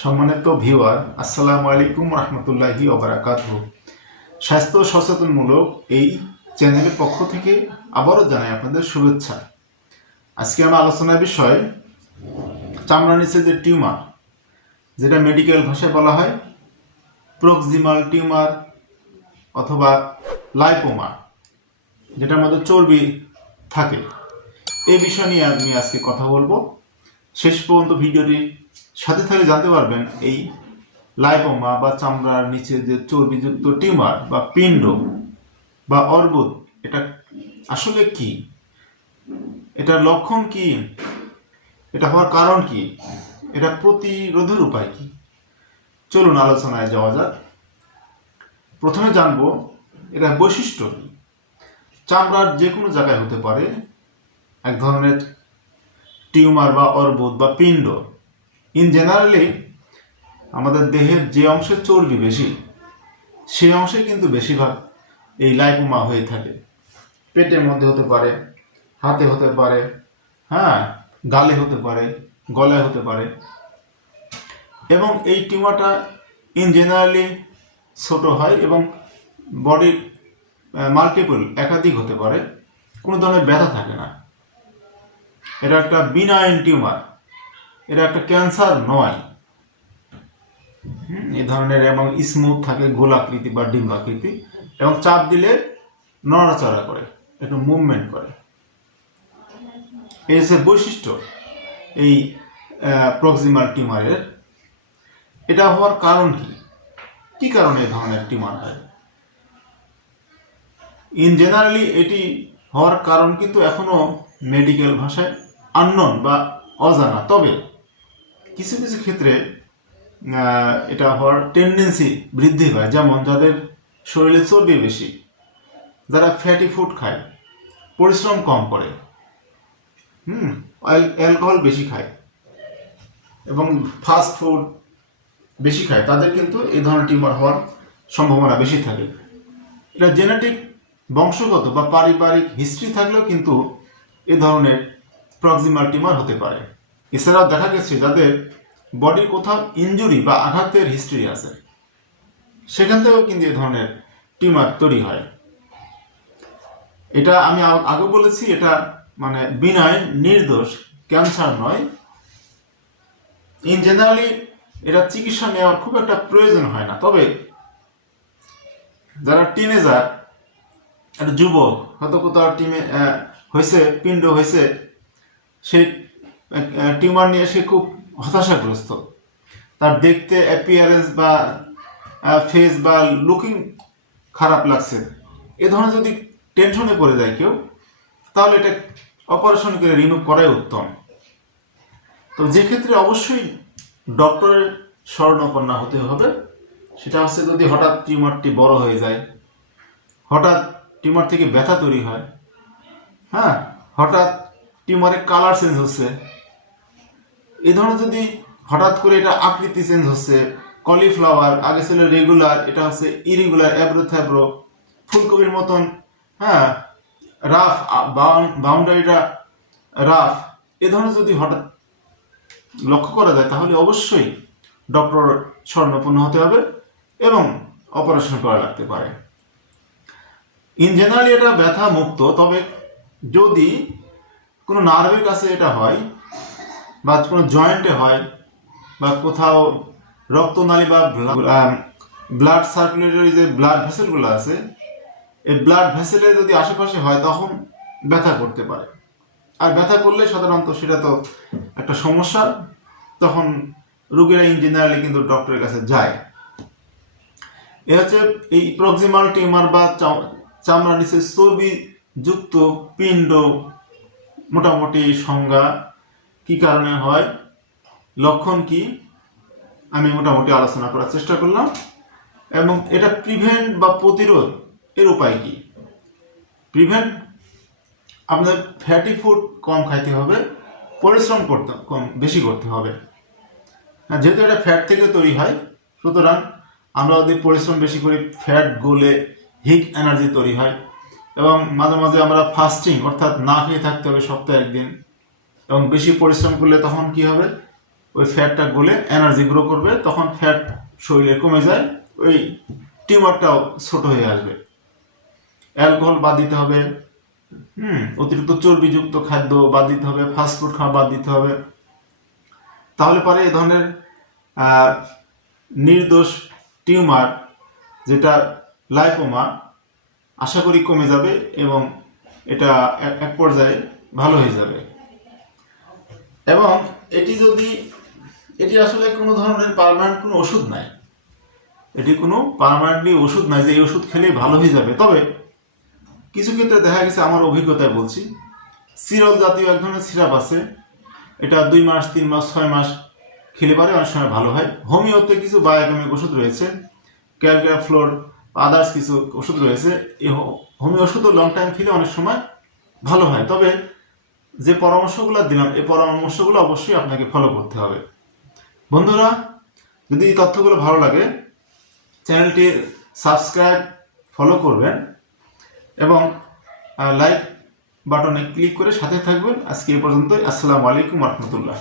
সম্মানিত ভিউয়ার আসসালামু আলাইকুম রহমতুল্লাহি ওবরাকাত স্বাস্থ্য সচেতনমূলক এই চ্যানেলের পক্ষ থেকে আবারও জানাই আপনাদের শুভেচ্ছা। আজকে আমার আলোচনার বিষয় চামড়ার নিচে যে টিউমার, যেটা মেডিকেল ভাষায় বলা হয় প্রক্সিমাল টিউমার অথবা লাইপোমা যেটার মধ্যে চর্বি থাকে। এই বিষয় নিয়ে আমি আজকে কথা বলব। শেষ পর্যন্ত ভিডিওটি সাথে থাকলে জানতে পারবেন এই লাইপোমা বা চামড়ার নিচে যে চর্বিযুক্ত টিউমার বা পিণ্ড বা অর্বুদ, এটা আসলে কি? এটার লক্ষণ কি? এটা হওয়ার কারণ কি? এটা প্রতিরোধের উপায় কি? চলুন আলোচনায় যাওয়া যাক। প্রথমে জানব এটা বৈশিষ্ট্য কি? চামড়ার যে কোনো জায়গায় হতে পারে এক ধরনের টিউমার বা অর্বুদ বা পিণ্ড। ইন জেনারেলি আমাদের দেহের যে অংশে চর্বি বেশি, সেই অংশে কিন্তু বেশিরভাগ এই লাইপোমা হয়ে থাকে। পেটের মধ্যে হতে পারে, হাতে হতে পারে হ্যাঁ গালে হতে পারে, গলায় হতে পারে। এবং এই টিউমারটা ইন জেনারেলি ছোট হয় এবং বডির মাল্টিপল একাধিক হতে পারে। কোনো ধরনের ব্যথা থাকে না। এটা একটা বিনাইন টিউমার এটা একটা ক্যান্সার নয়। এই ধরনের এবং স্মুথ থাকে গোলাকৃতি বা ডিম্বাকৃতি এবং চাপ দিলে নড়াচড়া করে, একটু মুভমেন্ট করে। এই হচ্ছে বৈশিষ্ট্য, এই প্রক্সিমাল টিউমারের এটা হওয়ার কারণ কি? কি কারণে এই ধরনের টিউমার হয়? ইন জেনারেলি এটি হওয়ার কারণ কিন্তু এখনও মেডিকেল ভাষায় আননন বা অজানা। তবে কিছু কিছু ক্ষেত্রে এটা হওয়ার টেন্ডেন্সি বৃদ্ধি হয়। যেমন যাদের শরীরে চর্বি বেশি, যারা ফ্যাটি ফুড খায়, পরিশ্রম কম করে, হুম, অয়েল- অ্যালকোহল বেশি খায় এবং ফাস্ট ফুড বেশি খায়, তাদের কিন্তু এই ধরনের টিউমার হওয়ার সম্ভাবনা বেশি থাকে। এটা জেনেটিক বংশগত বা পারিবারিক হিস্ট্রি থাকলেও কিন্তু এ ধরনের প্রক্সিমাল টিউমার হতে পারে। এছাড়াও দেখা গেছে যাদের বডির কোথাও ইনজুরি বা আঘাতের হিস্ট্রি আছে, সেখান থেকেও কিন্তু এ ধরনের টিউমার তৈরি হয়। এটা আমি আগে বলেছি, এটা মানে বিনয়, নির্দোষ ক্যান্সার নয়। ইন জেনারেলি এটা চিকিৎসা নেওয়ার খুব একটা প্রয়োজন হয় না। তবে যারা টিনেজার একটা যুবক হয়তো কোথাও টিমে হয়েছে, পিণ্ড হয়েছে, সেই টিউমার নিয়ে সে খুব হতাশাগ্রস্ত। তার দেখতে অ্যাপিয়ারেন্স বা ফেস বা লুকিং খারাপ লাগছে। এ ধরনের যদি টেনশনে পড়ে যায় কেউ, তাহলে এটা অপারেশন করে রিমুভ করাই উত্তম। তো যে ক্ষেত্রে অবশ্যই ডক্টরের স্মরণাপন্ন হতে হবে। সেটা হচ্ছে যদি হঠাৎ টিউমারটি বড় হয়ে যায়, হঠাৎ টিউমার থেকে ব্যথা তৈরি হয় হ্যাঁ হঠাৎ টিউমারের কালার চেঞ্জ হচ্ছে এই ধরনের যদি হঠাৎ করে এটা আকৃতি চেঞ্জ হচ্ছে কলিফ্লাওয়ার আগে ছিল রেগুলার এটা হচ্ছে ইরেগুলার অ্যাব্রো থ্যাব্রো ফুলকপির মতন হ্যাঁ রাফ বাউন্ডারিটা রাফ এ ধরনের যদি হঠাৎ লক্ষ্য করা যায়, তাহলে অবশ্যই ডক্টর স্বর্ণপূর্ণ হতে হবে এবং অপারেশন করা লাগতে পারে। ইন জেনারেলি এটা ব্যথা মুক্ত, তবে যদি কোনো নার্ভের কাছে এটা হয় বা কোনো জয়েন্টে হয় বা কোথাও রক্তনালী বা ব্লাড সার্কুলেটরি যে ব্লাড ভেসেলগুলো আছে, এই ব্লাড ভেসেলের যদি আশেপাশে হয় তখন ব্যথা করতে পারে। আর ব্যথা করলে সাধারণত সেটা তো একটা সমস্যা, তখন রোগীরা ইন জেনারেলি কিন্তু ডক্টরের কাছে যায়। এ হচ্ছে এই প্রক্সিমাল টিউমার বা চাম- চামড়ার নিচে চর্বি যুক্ত পিণ্ড, মোটামুটি সংজ্ঞা। কি কারণে হয়? লক্ষণ কি? আমি মোটামুটি আলোচনা করার চেষ্টা করলাম। এবং এটা প্রিভেন্ট বা প্রতিরোধ এর উপায় কি? প্রিভেন্ট আপনার ফ্যাটি ফুড কম খাইতে হবে, পরিশ্রম করতে, কম, বেশি করতে হবে। যেহেতু এটা ফ্যাট থেকে তৈরি হয়, সুতরাং আমরা যদি পরিশ্রম বেশি করি ফ্যাট গলে হিট এনার্জি তৈরি হয়। এবং মাঝে মাঝে আমরা ফাস্টিং অর্থাৎ না খেয়ে থাকতে হবে সপ্তাহে একদিন। এবং বেশি পরিশ্রম করলে তখন কি হবে? ওই ফ্যাটটা গলে এনার্জি গ্রো করবে, তখন ফ্যাট শরীরে কমে যায়, ওই টিউমারটাও ছোট হয়ে আসবে। অ্যালকোহল বাদ দিতে হবে, হুম, অতিরিক্ত চর্বিযুক্ত খাদ্য বাদ দিতে হবে ফাস্টফুড খাওয়া বাদ দিতে হবে। তাহলে পরে এ ধরনের নির্দোষ টিউমার যেটা লাইপোমা আশা করি কমে যাবে এবং এটা এক এক পর্যায়ে ভালো হয়ে যাবে। এবং এটি যদি, এটি আসলে কোনো ধরনের পার্মানেন্ট কোনো ওষুধ নাই। এটি কোনো পার্মানেন্টলি ওষুধ নাই যে এই ওষুধ খেলেই ভালো হয়ে যাবে। তবে কিছু ক্ষেত্রে দেখা গেছে, আমার অভিজ্ঞতায় বলছি, সিরল জাতীয় এক ধরনের সিরাপ আছে। এটা দুই মাস, তিন মাস, ছয় মাস খেলে পারে, অনেক সময় ভালো হয়। হোমিওতে কিছু বায়োকেমিক ওষুধ রয়েছে ক্যালকুলা ফ্লোর আদার্স কিছু ওষুধ রয়েছে। হোমিও ওষুধও লং টাইম খেলে অনেক সময় ভালো হয়। তবে যে পরামর্শগুলো দিলাম, এই পরামর্শগুলো অবশ্যই আপনাকে ফলো করতে হবে। বন্ধুরা, যদি এই তথ্যগুলো ভালো লাগে, চ্যানেলটি সাবস্ক্রাইব ফলো করবেন এবং লাইক বাটনে ক্লিক করে সাথে থাকবেন। আজকে এ পর্যন্তই। আসসালামু আলাইকুম রহমতুল্লাহ।